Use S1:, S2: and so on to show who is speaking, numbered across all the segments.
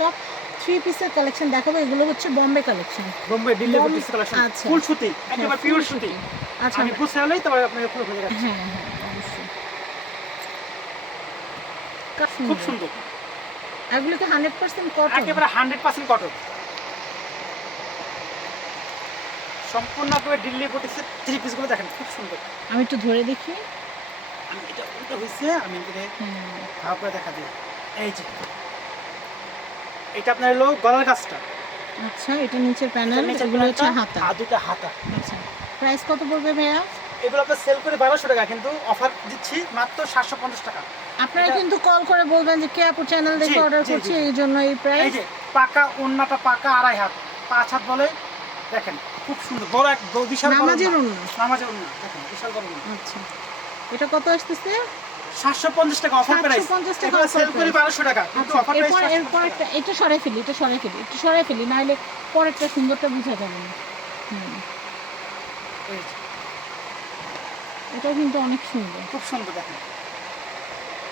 S1: সব থ্রি পিসের কালেকশন দেখাবো। এগুলো হচ্ছে Bombay collection
S2: Bombay Delhi boutiques collection
S1: আচ্ছা।
S2: ফুল সুতি একেবারে
S1: হ্যাঁ,
S2: পিওর সুতি।
S1: আচ্ছা।
S2: আমি বুঝতে পারলেই তারপরে আপনাকে পুরো খুলে দেখাচ্ছি।
S1: হ্যাঁ হ্যাঁ অবশ্যই। খুব
S2: খুব
S1: সুন্দর। এগুলো কি হান্ড্রেড পার্সেন্ট কটন
S2: একেবারে হান্ড্রেড পার্সেন্ট কটন সম্পূর্ণ একেবারে দিল্লি বুটিক্সের থ্রি পিসগুলো দেখেন খুব সুন্দর।
S1: আমি একটু ধরে দেখি।
S2: আমি এটা উল্টো হয়েছে আমি
S1: হ্যাঁ
S2: ভালো করে দেখা দিই। এই যে এটা আপনার হলো গলার গাছটা
S1: আচ্ছা এটা নিচের প্যানেল এগুলো হচ্ছে হাতা।
S2: আর দুটা হাতা।
S1: আচ্ছা প্রাইস কত পড়বে ভাইয়া?
S2: এগুলো আপনার সেল করে বারোশো টাকা কিন্তু অফার দিচ্ছি মাত্র সাতশো পঞ্চাশ টাকা।
S1: আপনারা কিন্তু কল করে বলবেন যে কে আপু চ্যানেল দেখে অর্ডার করছি? এই জন্য এই প্রাইস এই
S2: যে পাকা ওন্নাটা পাকা আড়াই হাত। পাঁচ হাত বলে দেখেন খুব সুন্দর বড় এক বিশাল বড়
S1: নামাজের
S2: ওন্না। নামাজের ওন্না দেখেন বিশাল বড়
S1: আচ্ছা। এটা কত আসতেছে?
S2: সাতশো পঞ্চাশ টাকা অফার প্রাইস
S1: 750 টাকা
S2: সেল করি
S1: price।
S2: বারোশো টাকা কিন্তু
S1: আচ্ছা
S2: অফার প্রাইস
S1: এরপর একটা এটা সরাই ফেলি এটা সরাই ফেলি একটু সরাই ফেলি নাহলে পরেরটা সুন্দরটা বোঝা যাবে না। হুম। এটাও কিন্তু অনেক সুন্দর।
S2: খুব সুন্দর দেখেন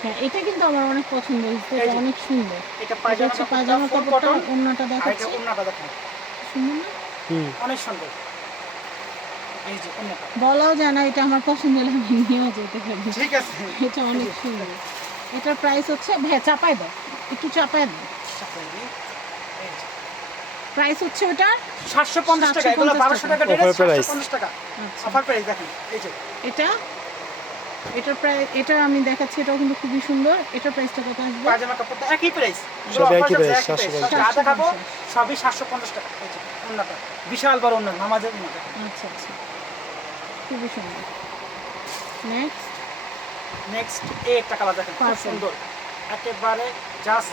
S1: হ্যাঁ এটা কিন্তু আমার অনেক পছন্দ হয়েছে এটা অনেক সুন্দর।
S2: এটা
S1: এটা
S2: পায়জামা
S1: হচ্ছে
S2: কাপড়টা
S1: অন্যটা
S2: আর এটা
S1: দেখাচ্ছি
S2: ওন্নাটা দেখেন
S1: সুন্দর না?
S2: অনেক সুন্দর। ওন্নাটা
S1: বলাও যায় না এটা আমার পছন্দ হলে আমি নিয়েও যেতে পারি।
S2: ঠিক আছে।
S1: এটা অনেক সুন্দর। এটার প্রাইস হচ্ছে হ্যাঁ চাপাই দাও একটু চাপাই দাও। প্রাইস হচ্ছে ওটা
S2: সাতশো পঞ্চাশ টাকা এগুলো
S1: 750
S2: বারোশো টাকা সাতশো পঞ্চাশ টাকা।
S1: আচ্ছা।
S2: অফার প্রাইস দেখেন এই যে।
S1: এটা? এটার প্রাইস এটা আমি দেখাচ্ছি এটাও কিন্তু খুবই সুন্দর। এটার প্রাইসটা কত আসবে?
S2: পায়জামা কাপড়টা একই প্রাইস
S3: সব একই price, 750
S2: যা দেখাবো
S1: 750
S2: সবই সাতশো পঞ্চাশ টাকা। এই যে বিশাল বড় ওন্না নামাজের ওন্না
S1: আচ্ছা আচ্ছা। খুবই সুন্দর। নেক্সট
S2: নেক্সট এই একটা কালার দেখেন খুব সুন্দর। একেবারে জাস্ট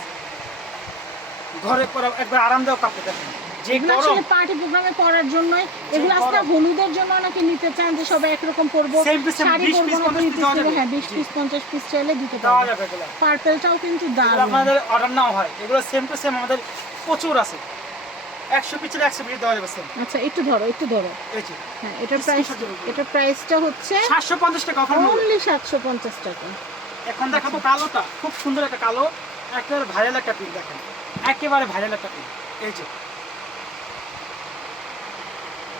S2: ঘরে পরা একবার আরামদায়ক কাপড় দেখেন। যে
S1: আসলে পার্টি প্রোগ্রামে পরার জন্যই এগুলো আজকে হলুদের জন্য অনেকে নিতে চান যে সবাই একরকম পরবো।
S2: Same
S1: শাড়ি পরবো না
S2: 50 piece
S1: হ্যাঁ বিশ পিস পঞ্চাশ পিস চাইলে দিতে পারব। পার্পেলটাও কিন্তু
S2: আপনাদের অর্ডার নাও হয়। এগুলো সেম টু সেম আমাদের প্রচুর আছে। একশো পিসের একশো পিস দেওয়া যাবে সেম
S1: আচ্ছা একটু ধরো একটু ধরো।
S2: এই যে
S1: হ্যাঁ এটার প্রাইস এটার প্রাইসটা হচ্ছে
S2: সাতশো পঞ্চাশ টাকা অফার
S1: অনলি সাতশো পঞ্চাশ টাকা।
S2: এখন দেখাবো কালোটা খুব সুন্দর একটা কালো একেবারে ভাইরাল একটা পিন দেখেন। একেবারে ভাইরাল একটা পিন এই যে।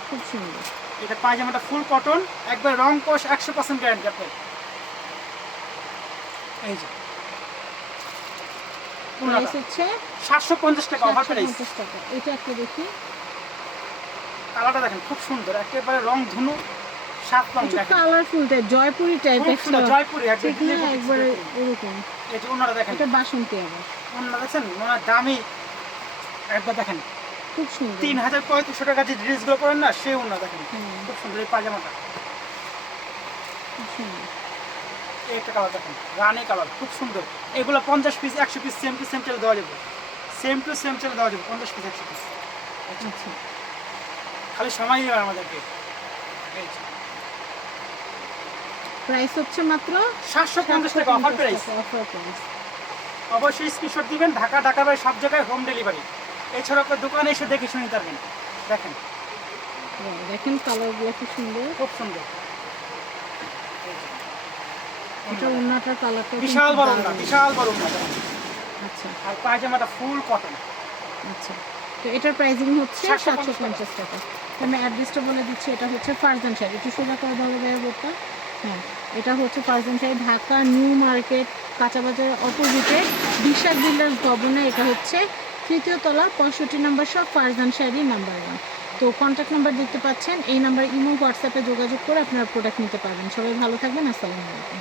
S1: খুব সুন্দর।
S2: এটা পায়জামাটা ফুল কটন একবার রং কোষ একশো পার্সেন্ট গ্যারান্টি আপনার। এই যে।
S1: প্রাইস হচ্ছে
S2: সাতশো পঞ্চাশ টাকা অফার প্রাইস
S1: পঞ্চাশ টাকা। এটা একটা দেখি।
S2: কালারটা দেখেন খুব সুন্দর একেবারে রং ধনু সাত রং
S1: একটু
S2: দেখেন।
S1: কালারফুল টাইপ জয়পুরি টাইপ
S2: সুন্দর জয়পুরি একবার
S1: এরকম।
S2: যে ওনারা দেখেন।
S1: এটা বাসন্তী আবার।
S2: ওনারা দেখছেন ওনার দামি একবার দেখেন।
S1: খুব সুন্দর।
S2: তিন হাজার পঁয়ত্রিশশো টাকা যে ড্রেসগুলো পরেন না সে ওনারা দেখেন। খুব সুন্দর এই পায়জামাটা।
S1: খুব সুন্দর।
S2: একটা কালার দেখেন রানি কালার খুব সুন্দর। এগুলো পঞ্চাশ পিস একশো পিস সেম টু সেম চেলে দেওয়া যাবে। সেম টু সেম চেলে দেওয়া যাবে পঞ্চাশ পিস একশো পিস
S1: আচ্ছা
S2: খালি সময় দেবে আমাদেরকে।
S1: প্রাইস হচ্ছে মাত্র
S2: সাতশো পঞ্চাশ টাকা অফার প্রাইস
S1: অফার প্রাইস
S2: অবশ্যই স্ক্রিনশট দিবেন ঢাকা ঢাকা বাই সব জায়গায় হোম ডেলিভারি এছাড়া আপনার দোকানে এসে দেখে শুনে পারবেন। দেখেন।
S1: দেখেন কালারগুলো খুব সুন্দর।
S2: খুব সুন্দর।
S1: এটা ওন্নাটার কালারটা
S2: বিশাল বড় না বিশাল বড়
S1: আচ্ছা।
S2: আর পায়জামাটা ফুল কটন
S1: আচ্ছা। তো এটার প্রাইসিং হচ্ছে
S2: 750
S1: সাতশো পঞ্চাশ টাকা। আমি অ্যাড্রেসটা বলে দিচ্ছি এটা হচ্ছে ফারজান শাড়ি একটু সোজা করে দেওয়া ভাইয়ের বোর্ডটা হ্যাঁ এটা হচ্ছে ফারজান শাড়ি ঢাকা নিউ মার্কেট কাঁচাবাজার অপোজিটে বিল্ডার্স ভবনে এটা হচ্ছে। তৃতীয় তলা পঁয়ষট্টি নাম্বার সব ফারজান শাড়ি নাম্বার ওয়ান তো কন্ট্যাক্ট নাম্বার দেখতে পাচ্ছেন এই নাম্বার ইমো হোয়াটসঅ্যাপে যোগাযোগ করে আপনারা প্রোডাক্ট নিতে পারবেন। সবাই ভালো থাকবেন আসসালামু আলাইকুম।